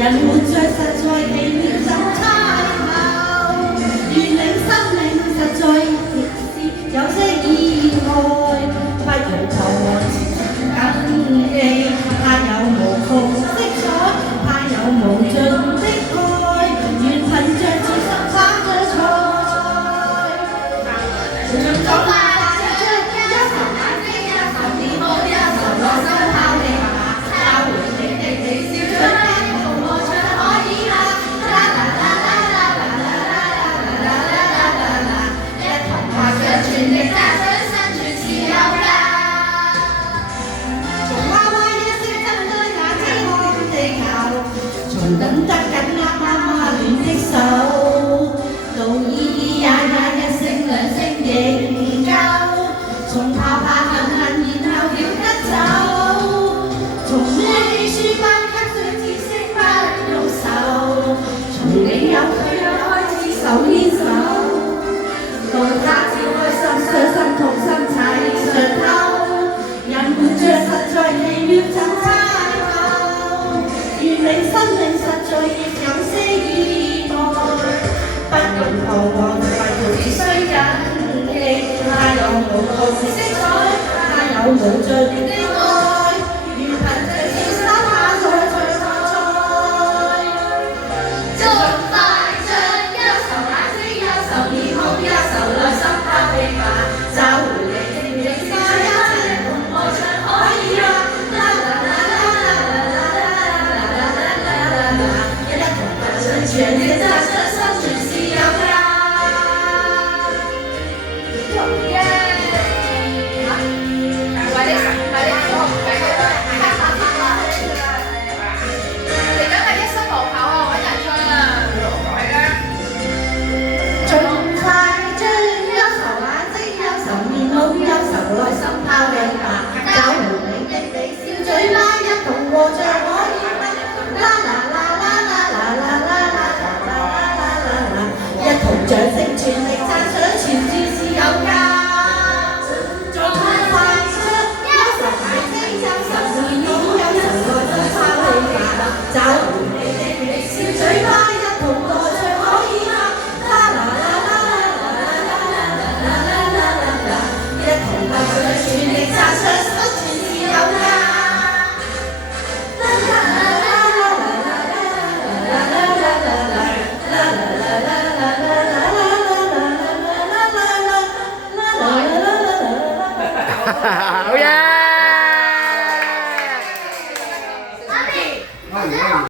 人活着實在奇妙就差頭，願領生命實在有些意外，不用求我前程緊記，它有無窮色彩，它有無盡的愛，願憑着自心灑著彩。盡早快樂一愁眼睛一愁面孔一愁內心拋棄吧，他會定定地笑出聲，同我唱可以啦，啦啦啦啦啦啦啦啦啦啦啦啦，一同畫着全力揸出生存自由啦。從娃娃一聲睜開眼睛看地球，從等得緊握媽媽暖的手，到咿咿呀呀一聲兩聲仍夠，從怕怕恨恨然後掉得走，從孭起書包給上知識不用愁，從你有佢有開始手牽手，到他朝開心傷心痛心齊上透，人活着實在奇妙就差頭，願你生命實在亦有些意外，不用彷徨為圖只需緊記，它有無窮色彩，它有無盡的愛，願憑着笑手下在賽。盡快將憂愁眼睛憂愁面孔憂愁內心拋棄吧，找回你靜靜花一齊同我唱可以啦，啦啦啦啦啦啦啦啦啦啦啦啦，一同踏上全力